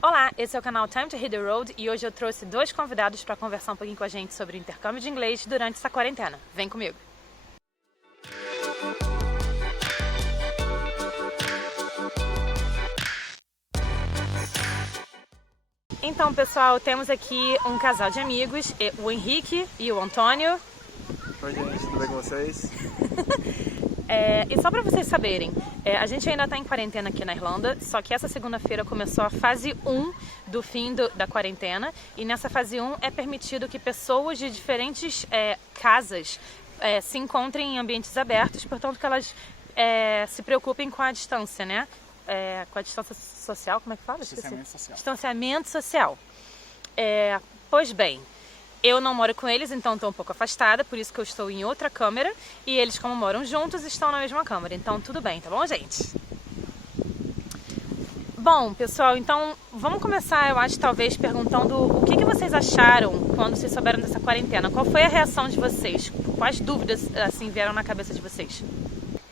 Olá, esse é o canal Time to Hit the Road e hoje eu trouxe dois convidados para conversar um pouquinho com a gente sobre o intercâmbio de inglês durante essa quarentena. Vem comigo! Então, pessoal, temos aqui um casal de amigos, o Henrique e o Antônio. Oi, gente, tudo bem com vocês? E só para vocês saberem, a gente ainda está em quarentena aqui na Irlanda, só que essa segunda-feira começou a fase 1 do fim da quarentena, e nessa fase 1 é permitido que pessoas de diferentes casas se encontrem em ambientes abertos, portanto que elas se preocupem com a distância, né? Com a distância social, como é que fala? Distanciamento social. Distanciamento social. Pois bem, eu não moro com eles, então estou um pouco afastada, por isso que eu estou em outra câmera, e eles, como moram juntos, estão na mesma câmera, então tudo bem, tá bom, gente? Bom, pessoal, então vamos começar, eu acho, talvez perguntando o que vocês acharam quando vocês souberam dessa quarentena? Qual foi a reação de vocês? Quais dúvidas, assim, vieram na cabeça de vocês?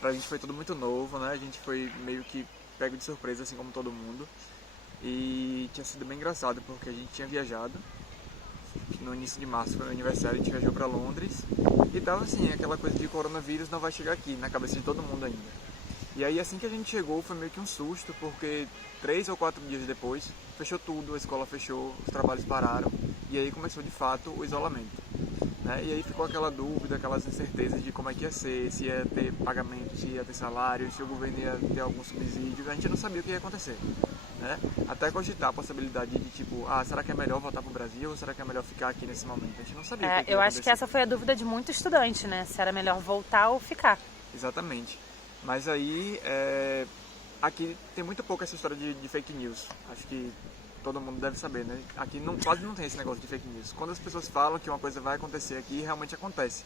Pra gente foi tudo muito novo, né? A gente foi meio que pego de surpresa, assim como todo mundo. E tinha sido bem engraçado, porque a gente tinha viajado. No início de março, foi meu aniversário, a gente viajou pra Londres. E tava assim, aquela coisa de coronavírus não vai chegar aqui, na cabeça de todo mundo ainda. E aí assim que a gente chegou, foi meio que um susto, porque 3 ou 4 dias depois, fechou tudo, a escola fechou, os trabalhos pararam. E aí começou de fato o isolamento. Né? E aí ficou aquela dúvida, aquelas incertezas de como é que ia ser, se ia ter pagamento, se ia ter salário, se o governo ia ter algum subsídio. A gente não sabia o que ia acontecer. Né? Até cogitar a possibilidade de tipo, será que é melhor voltar para o Brasil ou será que é melhor ficar aqui nesse momento? A gente não sabia o que ia acontecer. Eu acho que essa foi a dúvida de muito estudante, né? Se era melhor voltar ou ficar. Exatamente. Mas aí, aqui tem muito pouco essa história de fake news. Acho que todo mundo deve saber, né? Aqui quase não tem esse negócio de fake news. Quando as pessoas falam que uma coisa vai acontecer aqui, realmente acontece.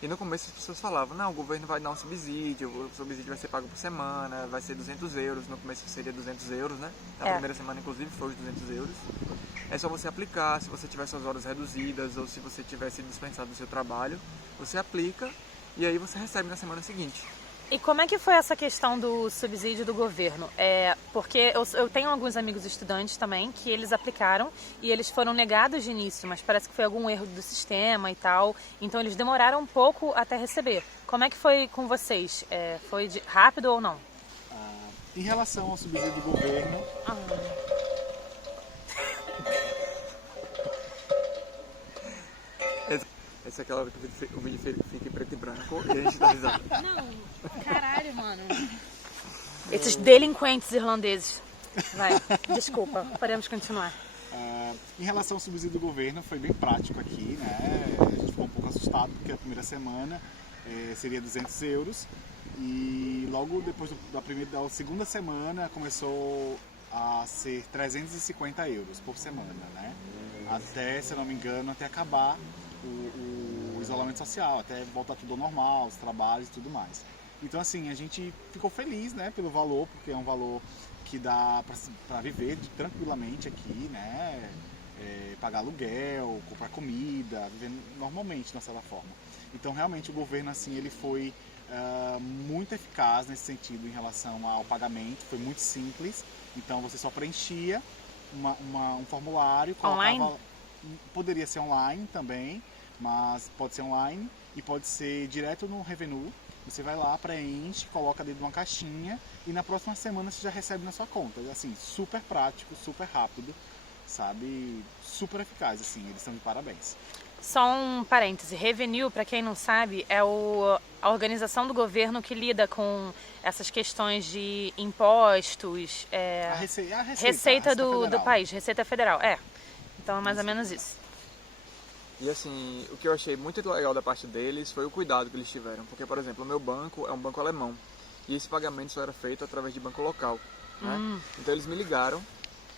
E no começo as pessoas falavam, não, o governo vai dar um subsídio, o subsídio vai ser pago por semana, vai ser 200 euros, no começo seria 200 euros, né? Na primeira semana, inclusive, foi os 200 euros. É só você aplicar, se você tiver suas horas reduzidas ou se você tiver sido dispensado do seu trabalho, você aplica e aí você recebe na semana seguinte. E como é que foi essa questão do subsídio do governo? Porque eu tenho alguns amigos estudantes também que eles aplicaram e eles foram negados de início, mas parece que foi algum erro do sistema e tal, então eles demoraram um pouco até receber. Como é que foi com vocês? Foi rápido ou não? Em relação ao subsídio do governo... Essa é aquela hora que o vídeo fica em preto e branco e a gente dá risada. Não, caralho, mano. Esses delinquentes irlandeses. Vai, desculpa, podemos continuar. Em relação ao subsídio do governo, foi bem prático aqui, né? A gente ficou um pouco assustado porque a primeira semana seria 200 euros e logo depois da segunda semana começou a ser 350 euros por semana, né? Até, se eu não me engano, até acabar o isolamento social, até voltar tudo ao normal, os trabalhos e tudo mais. Então assim, a gente ficou feliz, né, pelo valor, porque é um valor que dá para viver tranquilamente aqui, né, pagar aluguel, comprar comida, viver normalmente de uma certa forma. Então realmente o governo assim, ele foi muito eficaz nesse sentido em relação ao pagamento, foi muito simples, então você só preenchia um formulário, colocava, online? Poderia ser online também, mas pode ser online e pode ser direto no Revenue. Você vai lá, preenche, coloca dentro de uma caixinha e na próxima semana você já recebe na sua conta. Assim, super prático, super rápido, sabe? Super eficaz, assim, eles estão de parabéns. Só um parêntese, Revenue, para quem não sabe, é a organização do governo que lida com essas questões de impostos, a receita do país, Receita Federal, Então é mais ou menos isso. E assim, o que eu achei muito legal da parte deles foi o cuidado que eles tiveram. Porque, por exemplo, o meu banco é um banco alemão. E esse pagamento só era feito através de banco local. Né? Então eles me ligaram,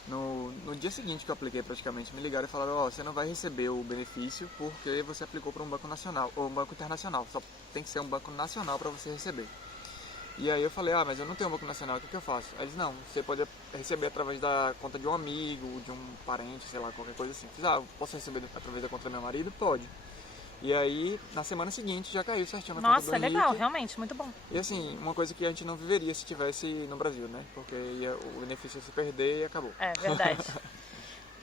no dia seguinte que eu apliquei praticamente, me ligaram e falaram, você não vai receber o benefício porque você aplicou para um banco nacional, ou um banco internacional. Só tem que ser um banco nacional para você receber. E aí eu falei, mas eu não tenho um banco nacional, o que eu faço? Aí eles, não, você pode receber através da conta de um amigo, de um parente, sei lá, qualquer coisa assim. Eu fiz, posso receber através da conta do meu marido? Pode. E aí, na semana seguinte, já caiu certinho na conta Nossa, do Henrique. legal, realmente, muito bom. E assim, uma coisa que a gente não viveria se estivesse no Brasil, né? Porque o benefício ia se perder e acabou. É verdade.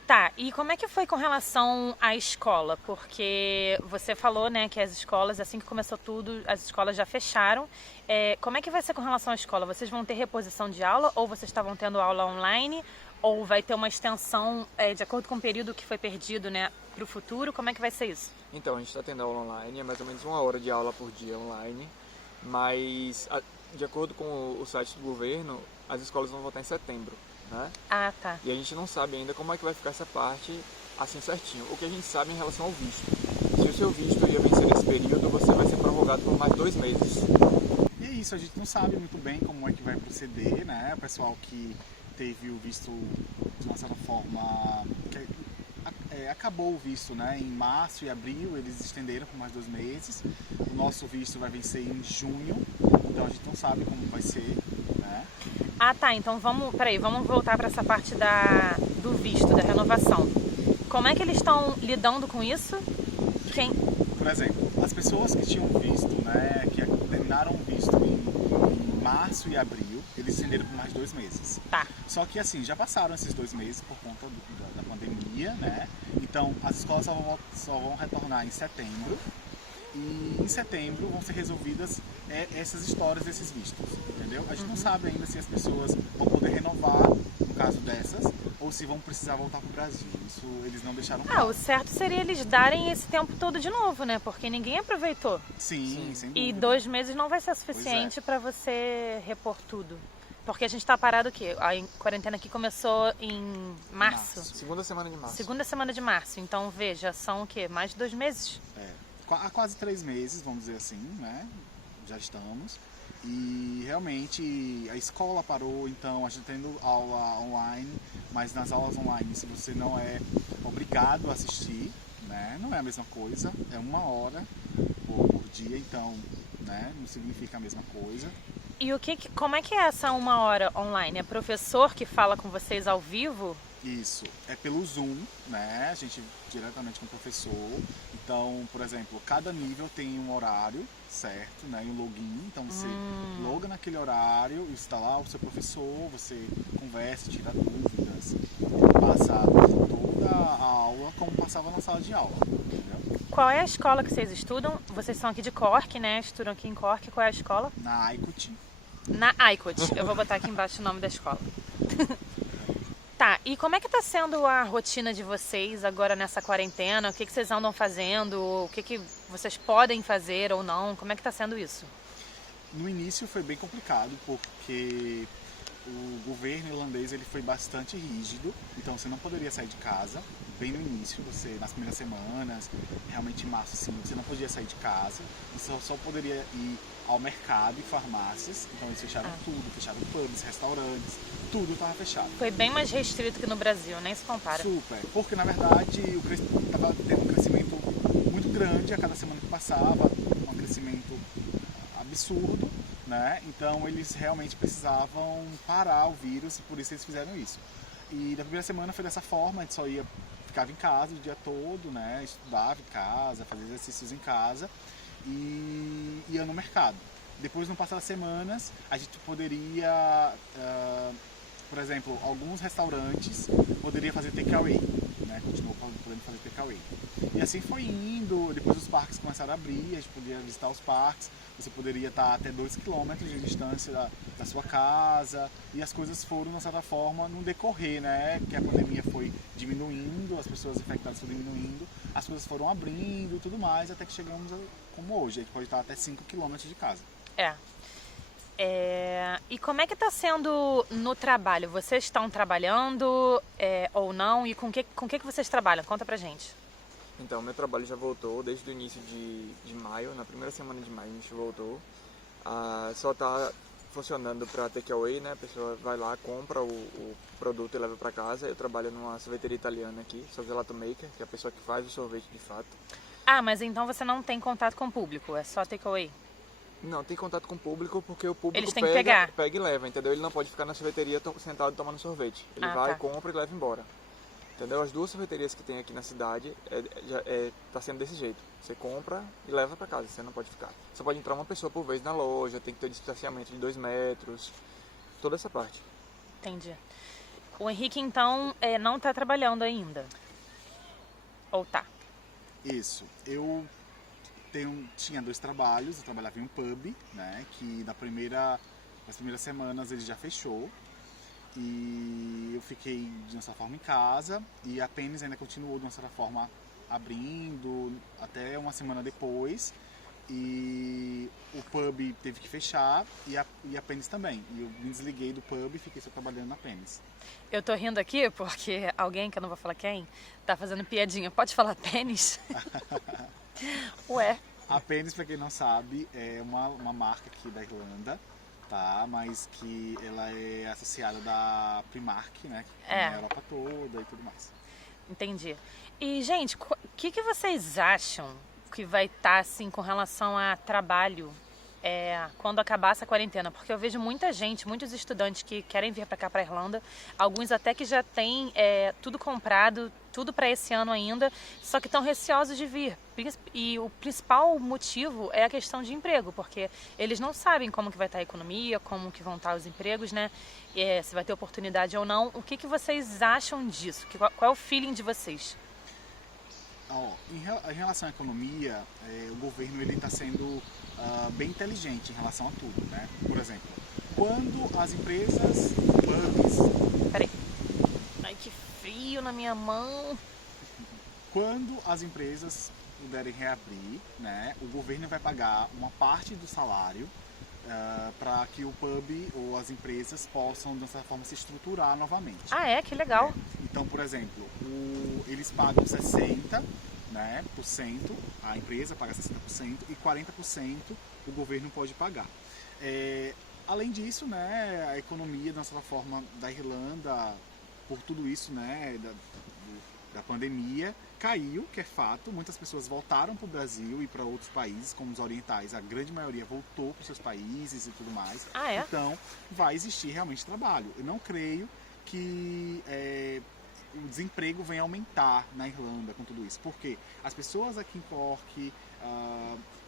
Tá, e como é que foi com relação à escola? Porque você falou, né, que as escolas, assim que começou tudo, as escolas já fecharam. Como é que vai ser com relação à escola? Vocês vão ter reposição de aula ou vocês estavam tendo aula online? Ou vai ter uma extensão de acordo com o período que foi perdido, né, para o futuro? Como é que vai ser isso? Então, a gente está tendo aula online, é mais ou menos 1 hora de aula por dia online. Mas, de acordo com o site do governo, as escolas vão voltar em setembro, né? Ah, tá. E a gente não sabe ainda como é que vai ficar essa parte assim certinho. O que a gente sabe em relação ao visto. Se o seu visto ia vencer nesse período, você vai ser prorrogado por mais 2 meses. E é isso, a gente não sabe muito bem como é que vai proceder, né? O pessoal que teve o visto, de uma certa forma, acabou o visto, né? Em março e abril, eles estenderam por mais 2 meses. O nosso visto vai vencer em junho, então a gente não sabe como vai ser, né? Ah, tá. Então vamos voltar para essa parte do visto, da renovação. Como é que eles estão lidando com isso? Por exemplo, as pessoas que tinham visto, né, que terminaram o visto em março e abril, eles estenderam por mais 2 meses. Tá. Só que assim, já passaram esses 2 meses por conta da pandemia, né? Então as escolas só vão retornar em setembro. E em setembro vão ser resolvidas essas histórias desses vistos, entendeu? A gente não sabe ainda se as pessoas vão poder renovar, no caso dessas, ou se vão precisar voltar para o Brasil. Isso eles não deixaram claro. O certo seria eles darem esse tempo todo de novo, né? Porque ninguém aproveitou. Sim, sem dúvida. E 2 meses não vai ser suficiente para você repor tudo. Porque a gente tá parado o quê? A quarentena aqui começou em março. Segunda semana de março. Segunda semana de março. Então, veja, são o quê? Mais de 2 meses? Há quase 3 meses, vamos dizer assim, né? Já estamos. E realmente a escola parou, então a gente tá tendo aula online, mas nas aulas online, se você não é obrigado a assistir, né? Não é a mesma coisa, é 1 hora por dia, então, né? Não significa a mesma coisa. E como é que é essa 1 hora online? É professor que fala com vocês ao vivo? Isso, é pelo Zoom, né? A gente diretamente com o professor. Então, por exemplo, cada nível tem um horário certo, né? E um login. Então você loga naquele horário, está lá o seu professor, você conversa, tira dúvidas, passa toda a aula como passava na sala de aula, entendeu? Qual é a escola que vocês estudam? Vocês são aqui de Cork, né? Estudam aqui em Cork. Qual é a escola? Na Aicot. Na Aicot. Eu vou botar aqui embaixo o nome da escola. Tá, e como é que tá sendo a rotina de vocês agora nessa quarentena? O que vocês andam fazendo? O que vocês podem fazer ou não? Como é que tá sendo isso? No início foi bem complicado, porque o governo irlandês ele foi bastante rígido, então você não poderia sair de casa. Bem no início, nas primeiras semanas, realmente em março, assim, você não podia sair de casa, você só poderia ir ao mercado e farmácias, então eles fecharam tudo, fecharam pubs, restaurantes, tudo estava fechado. Foi bem mais restrito que no Brasil, nem se compara. Super, porque na verdade estava tendo um crescimento muito grande a cada semana que passava, um crescimento absurdo, né? Então eles realmente precisavam parar o vírus e por isso eles fizeram isso. E na primeira semana foi dessa forma, a gente ficava em casa o dia todo, né? Estudava em casa, fazia exercícios em casa e ia no mercado. Depois, no passar das semanas, a gente poderia, por exemplo, alguns restaurantes poderiam fazer takeaway, né? Continuou podendo fazer takeaway. E assim foi indo, depois os parques começaram a abrir, a gente podia visitar os parques, você poderia estar até 2 km de distância da sua casa, e as coisas foram, de uma certa forma, no decorrer, né? Porque a pandemia foi diminuindo, as pessoas infectadas foram diminuindo, as coisas foram abrindo e tudo mais, até que chegamos como hoje, a gente pode estar até 5 km de casa. E como é que está sendo no trabalho? Vocês estão trabalhando ou não? E com que vocês trabalham? Conta pra gente. Então, meu trabalho já voltou desde o início de maio, na primeira semana de maio a gente voltou. Só está funcionando para takeaway, né? A pessoa vai lá, compra o produto e leva para casa. Eu trabalho numa sorveteria italiana aqui, sou gelato maker, que é a pessoa que faz o sorvete de fato. Mas então você não tem contato com o público, é só takeaway? Não, tem contato com o público porque o público Eles têm que pegar. Pega e leva, entendeu? Ele não pode ficar na sorveteria sentado tomando sorvete. Ele vai, compra e leva embora. entendeu? As 2 sorveterias que tem aqui na cidade tá sendo desse jeito. Você compra e leva para casa, você não pode ficar. Só pode entrar uma pessoa por vez na loja, tem que ter distanciamento de 2 metros, toda essa parte. Entendi. O Henrique, então, não está trabalhando ainda? Ou tá? Isso. Eu tinha 2 trabalhos. Eu trabalhava em um pub, né? Que nas primeiras semanas ele já fechou. E eu fiquei de uma certa forma em casa. E a Penny's ainda continuou de uma certa forma abrindo até uma semana depois. E o pub teve que fechar e a Penny's também. E eu me desliguei do pub e fiquei só trabalhando na Penny's. Eu tô rindo aqui porque alguém, que eu não vou falar quem, tá fazendo piadinha. Pode falar Penny's? Ué. A Penny's, pra quem não sabe, é uma marca aqui da Irlanda, tá? Mas que ela é associada da Primark, né? Que tem na Europa toda e tudo mais. Entendi. E, gente, o que vocês acham que vai estar, assim, com relação a trabalho quando acabar essa quarentena? Porque eu vejo muita gente, muitos estudantes que querem vir para cá, para Irlanda, alguns até que já têm tudo comprado, tudo para esse ano ainda, só que estão receosos de vir. E o principal motivo é a questão de emprego, porque eles não sabem como que vai estar a economia, como que vão estar os empregos, né? Se vai ter oportunidade ou não. O que vocês acham disso? Qual é o feeling de vocês? Em relação à economia, o governo está sendo bem inteligente em relação a tudo, né? Por exemplo, quando as empresas, pubs... Peraí. Ai, que frio na minha mão. Quando as empresas puderem reabrir, né, o governo vai pagar uma parte do salário para que o pub ou as empresas possam, dessa forma, se estruturar novamente. Ah, que legal. Então, por exemplo, eles pagam 60%, né, a empresa paga 60% e 40% o governo pode pagar. Além disso, né, a economia, de certa forma, da Irlanda, por tudo isso, né, da pandemia, caiu, que é fato. Muitas pessoas voltaram para o Brasil e para outros países, como os orientais. A grande maioria voltou para os seus países e tudo mais. Então, vai existir realmente trabalho. Eu não creio que o desemprego venha aumentar na Irlanda com tudo isso. Porque as pessoas aqui em Cork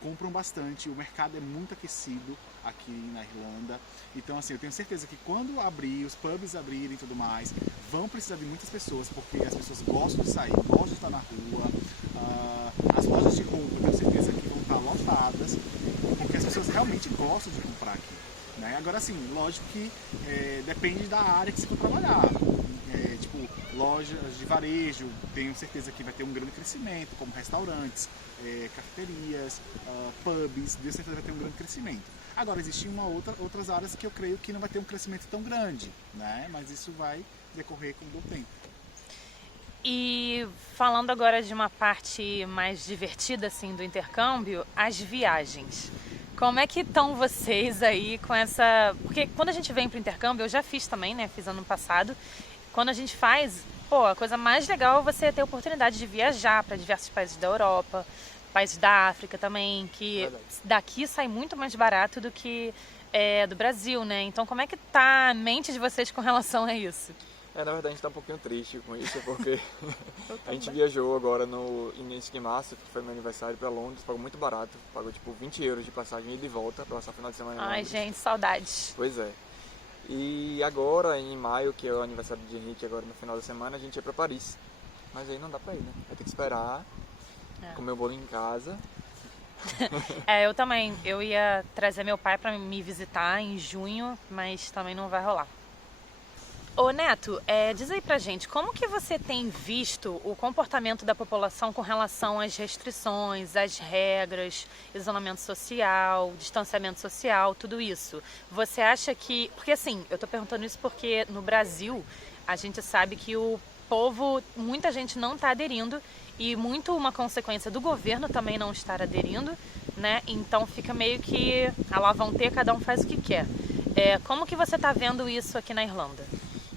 compram bastante, o mercado é muito aquecido aqui na Irlanda. Então, assim, eu tenho certeza que quando abrir, os pubs abrirem e tudo mais, vão precisar de muitas pessoas, porque as pessoas gostam de sair, gostam de estar na rua. As lojas de roupa, eu tenho certeza que vão estar lotadas, porque as pessoas realmente gostam de comprar aqui, né? Agora, assim, lógico que depende da área que você for trabalhar. Tipo, lojas de varejo, tenho certeza que vai ter um grande crescimento, como restaurantes, cafeterias, pubs, tenho certeza que vai ter um grande crescimento. Agora, existem outras áreas que eu creio que não vai ter um crescimento tão grande, né? Mas isso vai decorrer com o tempo. E falando agora de uma parte mais divertida, assim, do intercâmbio, as viagens. Como é que estão vocês aí com essa... Porque quando a gente vem para o intercâmbio, eu já fiz também, né? Fiz ano passado. Quando a gente faz, a coisa mais legal é você ter a oportunidade de viajar para diversos países da Europa, países da África também, que daqui sai muito mais barato do que do Brasil, né? Então, como é que tá a mente de vocês com relação a isso? Na verdade, a gente tá um pouquinho triste com isso, porque a gente viajou agora no início de março, que foi meu aniversário, para Londres, pagou muito barato, pagou tipo 20 euros de passagem ida e volta para passar o final de semana em Londres. Ai, gente, saudades. Pois é. E agora, em maio, que é o aniversário de Henrique, agora no final da semana, a gente ia para Paris. Mas aí não dá para ir, né? Vai ter que esperar, comer o bolo em casa. Eu também. Eu ia trazer meu pai para me visitar em junho, mas também não vai rolar. Ô Neto, diz aí pra gente, como que você tem visto o comportamento da população com relação às restrições, às regras, isolamento social, distanciamento social, tudo isso? Você acha que... Porque assim, eu tô perguntando isso porque no Brasil a gente sabe que o povo, muita gente não tá aderindo e muito uma consequência do governo também não estar aderindo, né? Então fica meio que, lá vão ter, cada um faz o que quer. Como que você tá vendo isso aqui na Irlanda?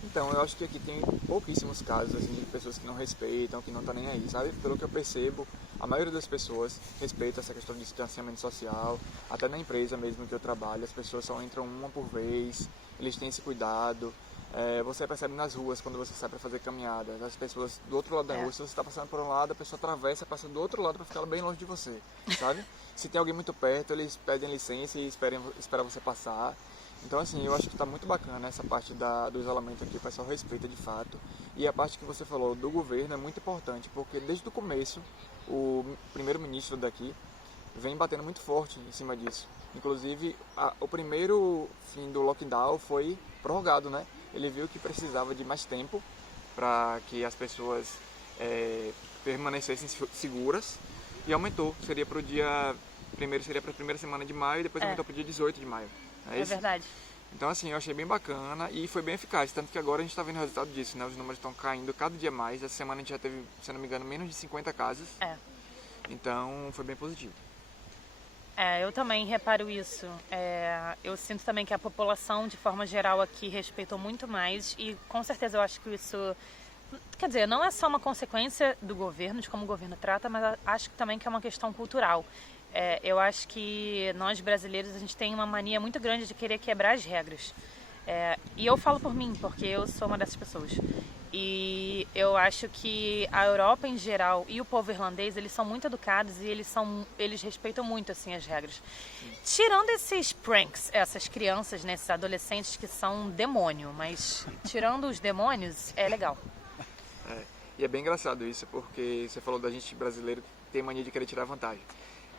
Então, eu acho que aqui tem pouquíssimos casos assim, de pessoas que não respeitam, que não estão nem aí, sabe? Pelo que eu percebo, a maioria das pessoas respeita essa questão de distanciamento social, até na empresa mesmo que eu trabalho, as pessoas só entram uma por vez, eles têm esse cuidado. Você percebe nas ruas, quando você sai para fazer caminhadas, as pessoas do outro lado da rua, se você está passando por um lado, a pessoa atravessa, passa do outro lado para ficar bem longe de você, sabe? Se tem alguém muito perto, eles pedem licença e esperam você passar. Então, assim, eu acho que está muito bacana essa parte do isolamento aqui, o pessoal respeita de fato. E a parte que você falou do governo é muito importante, porque desde o começo, o primeiro-ministro daqui vem batendo muito forte em cima disso. Inclusive, o primeiro fim do lockdown foi prorrogado, né? Ele viu que precisava de mais tempo para que as pessoas permanecessem seguras e aumentou. Primeiro seria para a primeira semana de maio e depois aumentou para o dia 18 de maio. É verdade. Então, assim, eu achei bem bacana e foi bem eficaz. Tanto que agora a gente está vendo o resultado disso, né? Os números estão caindo cada dia mais. Essa semana a gente já teve, se não me engano, menos de 50 casos. Então, foi bem positivo. Eu também reparo isso. Eu sinto também que a população, de forma geral, aqui respeitou muito mais e com certeza eu acho que isso, quer dizer, não é só uma consequência do governo, de como o governo trata, mas acho que também que é uma questão cultural. Eu acho que nós brasileiros, a gente tem uma mania muito grande de querer quebrar as regras. E eu falo por mim, porque eu sou uma dessas pessoas. E eu acho que a Europa em geral e o povo irlandês, eles são muito educados e eles respeitam muito assim as regras. Tirando esses pranks, essas crianças, né, esses adolescentes que são um demônio, mas tirando os demônios, é legal. E é bem engraçado isso, porque você falou da gente brasileiro que tem mania de querer tirar vantagem.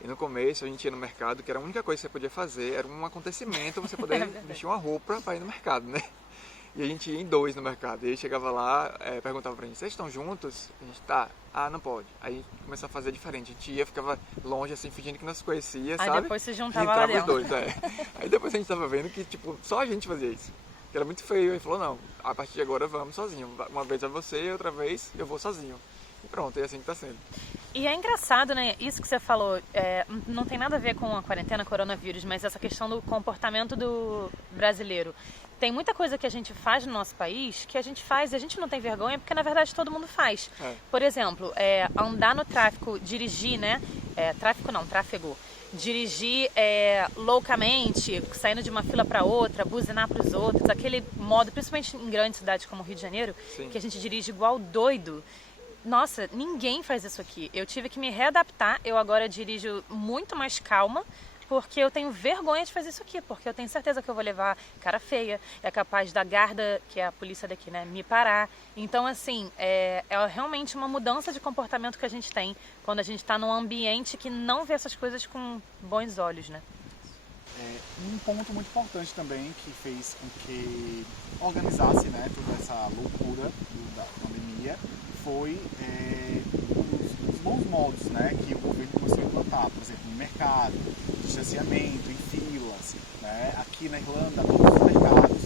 E no começo a gente ia no mercado, que era a única coisa que você podia fazer, era um acontecimento, você poder vestir uma roupa para ir no mercado, né? E a gente ia em 2 no mercado. E aí chegava lá, perguntava pra gente, vocês estão juntos? A gente, tá. Ah, não pode. Aí começou a fazer diferente. A gente ia, ficava longe, assim, fingindo que não se conhecia, sabe? Aí depois se juntava lá dentro. Os dois, Aí depois a gente tava vendo que, tipo, só a gente fazia isso. Que era muito feio. Aí falou, não, a partir de agora vamos sozinho. Uma vez é você, outra vez eu vou sozinho. E pronto, é assim que tá sendo. E é engraçado, né? Isso que você falou, não tem nada a ver com a quarentena, coronavírus, mas essa questão do comportamento do brasileiro. Tem muita coisa que a gente faz no nosso país que a gente faz e a gente não tem vergonha porque na verdade todo mundo faz. Por exemplo, andar no tráfego, dirigir, né? Tráfego. Dirigir loucamente, saindo de uma fila para outra, buzinar para os outros, aquele modo, principalmente em grandes cidades como o Rio de Janeiro, Sim. Que a gente dirige igual doido. Nossa, ninguém faz isso aqui. Eu tive que me readaptar, eu agora dirijo muito mais calma, porque eu tenho vergonha de fazer isso aqui, porque eu tenho certeza que eu vou levar cara feia, é capaz da guarda, que é a polícia daqui, né, me parar. Então, assim, é realmente uma mudança de comportamento que a gente tem quando a gente está num ambiente que não vê essas coisas com bons olhos, né? Um ponto muito importante também que fez com que organizasse, né, toda essa loucura da pandemia foi os bons modos, né, que o governo começou a implantar, por exemplo, no mercado, distanciamento, em filas, né? Aqui na Irlanda todos os mercados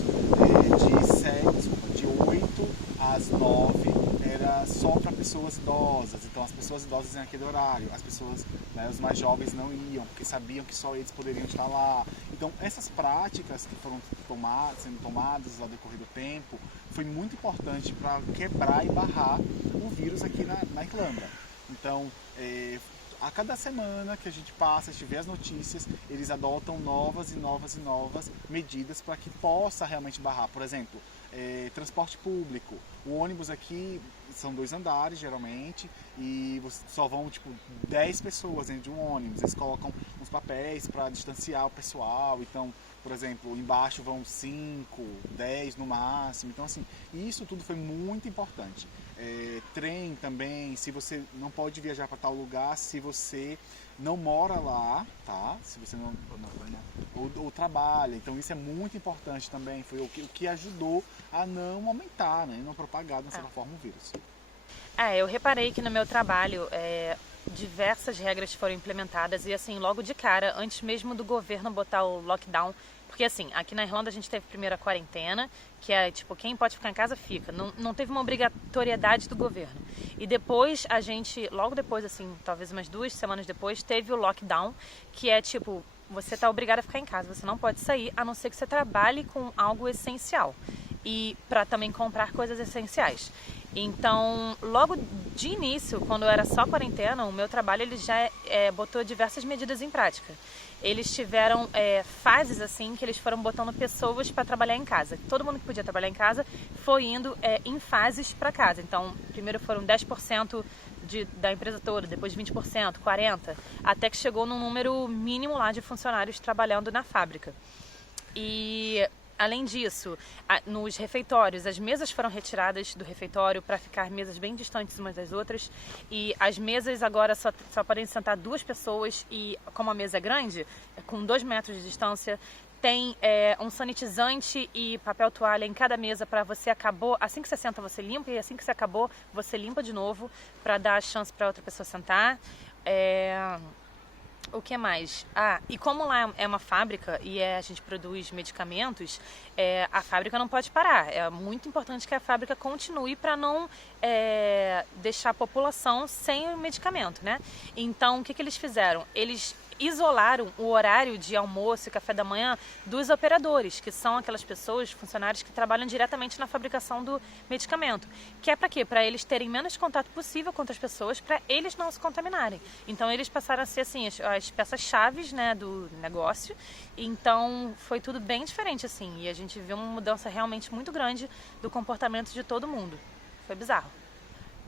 de 8 às 9 era só para pessoas idosas, então as pessoas idosas iam naquele horário, as pessoas, né, os mais jovens não iam, porque sabiam que só eles poderiam estar lá. Então essas práticas que foram sendo tomadas ao decorrer do tempo foi muito importante para quebrar e barrar o vírus aqui na Irlanda. Então, a cada semana que a gente passa, a gente vê as notícias, eles adotam novas medidas para que possa realmente barrar. Por exemplo, transporte público. O ônibus aqui são 2 andares, geralmente, e só vão, 10 pessoas dentro de um ônibus. Eles colocam uns papéis para distanciar o pessoal. Então, por exemplo, embaixo vão 5, 10 no máximo. Então, assim, isso tudo foi muito importante. Trem também, se você não pode viajar para tal lugar, se você não mora lá, tá? Se você não ou trabalha. Então isso é muito importante também. Foi o que ajudou a não aumentar, né? Não propagar dessa forma o vírus. Eu reparei que no meu trabalho diversas regras foram implementadas e assim, logo de cara, antes mesmo do governo botar o lockdown, porque assim, aqui na Irlanda a gente teve primeiro a quarentena, que é tipo, quem pode ficar em casa fica, não teve uma obrigatoriedade do governo. E depois a gente, logo depois assim, talvez umas 2 semanas depois, teve o lockdown, que é tipo, você está obrigado a ficar em casa, você não pode sair, a não ser que você trabalhe com algo essencial. E para também comprar coisas essenciais. Então, logo de início, quando era só quarentena, o meu trabalho ele já botou diversas medidas em prática. Eles tiveram fases assim que eles foram botando pessoas para trabalhar em casa. Todo mundo que podia trabalhar em casa foi indo em fases para casa. Então, primeiro foram 10% da empresa toda, depois 20%, 40%, até que chegou num número mínimo lá de funcionários trabalhando na fábrica. E além disso, nos refeitórios, as mesas foram retiradas do refeitório para ficar mesas bem distantes umas das outras. E as mesas agora só podem sentar 2 pessoas e, como a mesa é grande, com 2 metros de distância, tem um sanitizante e papel toalha em cada mesa para você acabou, assim que você senta você limpa e assim que você acabou você limpa de novo para dar a chance para outra pessoa sentar. O que mais? E como lá é uma fábrica e a gente produz medicamentos, a fábrica não pode parar. É muito importante que a fábrica continue para não deixar a população sem medicamento, né? Então, o que eles fizeram? Eles isolaram o horário de almoço e café da manhã dos operadores, que são aquelas pessoas, funcionários que trabalham diretamente na fabricação do medicamento. Que é para quê? Para eles terem menos contato possível com outras pessoas, para eles não se contaminarem. Então eles passaram a ser assim as peças-chaves, né, do negócio. Então foi tudo bem diferente assim, e a gente viu uma mudança realmente muito grande do comportamento de todo mundo. Foi bizarro.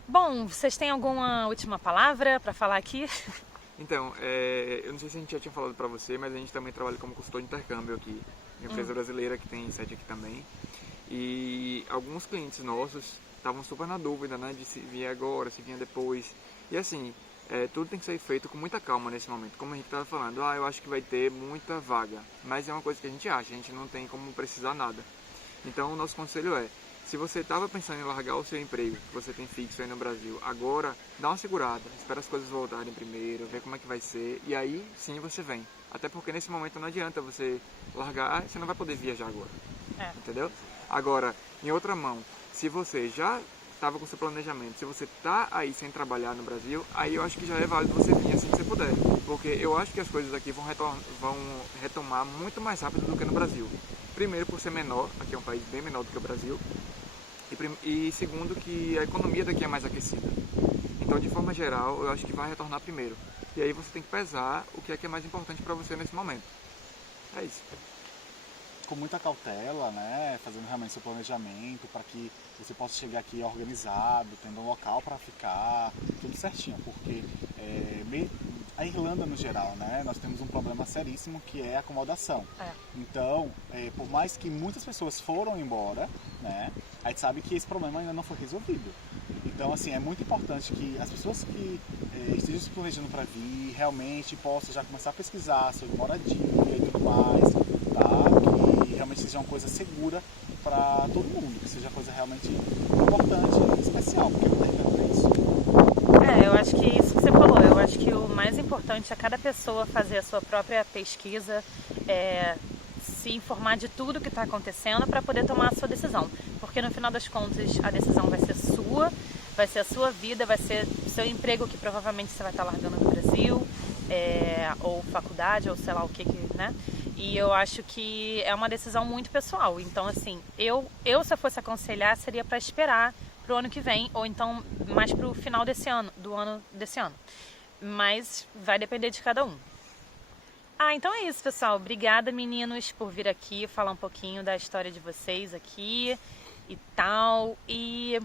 Bom, vocês têm alguma última palavra para falar aqui? Então, eu não sei se a gente já tinha falado para você, mas a gente também trabalha como consultor de intercâmbio aqui, uma empresa brasileira que tem sede aqui também. E alguns clientes nossos estavam super na dúvida, né, de se vinha agora, se vinha depois. E assim, tudo tem que ser feito com muita calma nesse momento. Como a gente estava falando, eu acho que vai ter muita vaga, mas é uma coisa que a gente acha, a gente não tem como precisar nada. Então, o nosso conselho é, se você estava pensando em largar o seu emprego, que você tem fixo aí no Brasil, agora dá uma segurada, espera as coisas voltarem primeiro, vê como é que vai ser, e aí sim você vem. Até porque nesse momento não adianta você largar, você não vai poder viajar agora, entendeu? Agora, em outra mão, se você já estava com seu planejamento, se você está aí sem trabalhar no Brasil, aí eu acho que já é válido você vir assim que você puder, porque eu acho que as coisas aqui vão retomar muito mais rápido do que no Brasil. Primeiro, por ser menor, aqui é um país bem menor do que o Brasil, e segundo, que a economia daqui é mais aquecida. Então, de forma geral, eu acho que vai retornar primeiro. E aí você tem que pesar o que é mais importante para você nesse momento. É isso. Com muita cautela, né, fazendo realmente seu planejamento para que você possa chegar aqui organizado, tendo um local para ficar, tudo certinho, porque a Irlanda no geral, né, nós temos um problema seríssimo que é a acomodação. Então, por mais que muitas pessoas foram embora, né, a gente sabe que esse problema ainda não foi resolvido. Então, assim, é muito importante que as pessoas que estejam se planejando para vir realmente possam já começar a pesquisar sobre moradia e tudo mais, tá? Que realmente seja uma coisa segura para todo mundo, que seja uma coisa realmente importante e especial, porque não tem tanto isso. Eu acho que isso que você falou, eu acho que o mais importante é cada pessoa fazer a sua própria pesquisa, se informar de tudo que está acontecendo para poder tomar a sua decisão. Porque no final das contas a decisão vai ser sua, vai ser a sua vida, vai ser o seu emprego que provavelmente você vai estar largando no Brasil, ou faculdade, ou sei lá o que, né? E eu acho que é uma decisão muito pessoal. Então, assim, eu se eu fosse aconselhar, seria para esperar pro ano que vem, ou então mais pro final desse ano, desse ano. Mas vai depender de cada um. Então é isso, pessoal. Obrigada, meninos, por vir aqui falar um pouquinho da história de vocês aqui e tal. E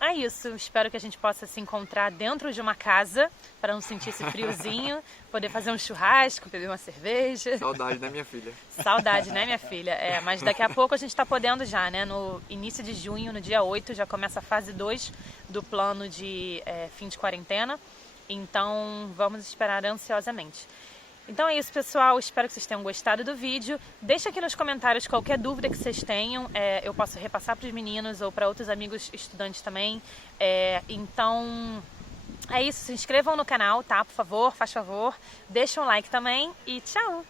é isso. Espero que a gente possa se encontrar dentro de uma casa para não sentir esse friozinho, poder fazer um churrasco, beber uma cerveja. Saudade, né, minha filha? Saudade, né, minha filha? Mas daqui a pouco a gente está podendo já, né? No início de junho, no dia 8, já começa a fase 2 do plano de fim de quarentena. Então, vamos esperar ansiosamente. Então é isso, pessoal, espero que vocês tenham gostado do vídeo. Deixa aqui nos comentários qualquer dúvida que vocês tenham, eu posso repassar para os meninos ou para outros amigos estudantes também. Então é isso, se inscrevam no canal, tá? Por favor, faz favor, deixa um like também e tchau!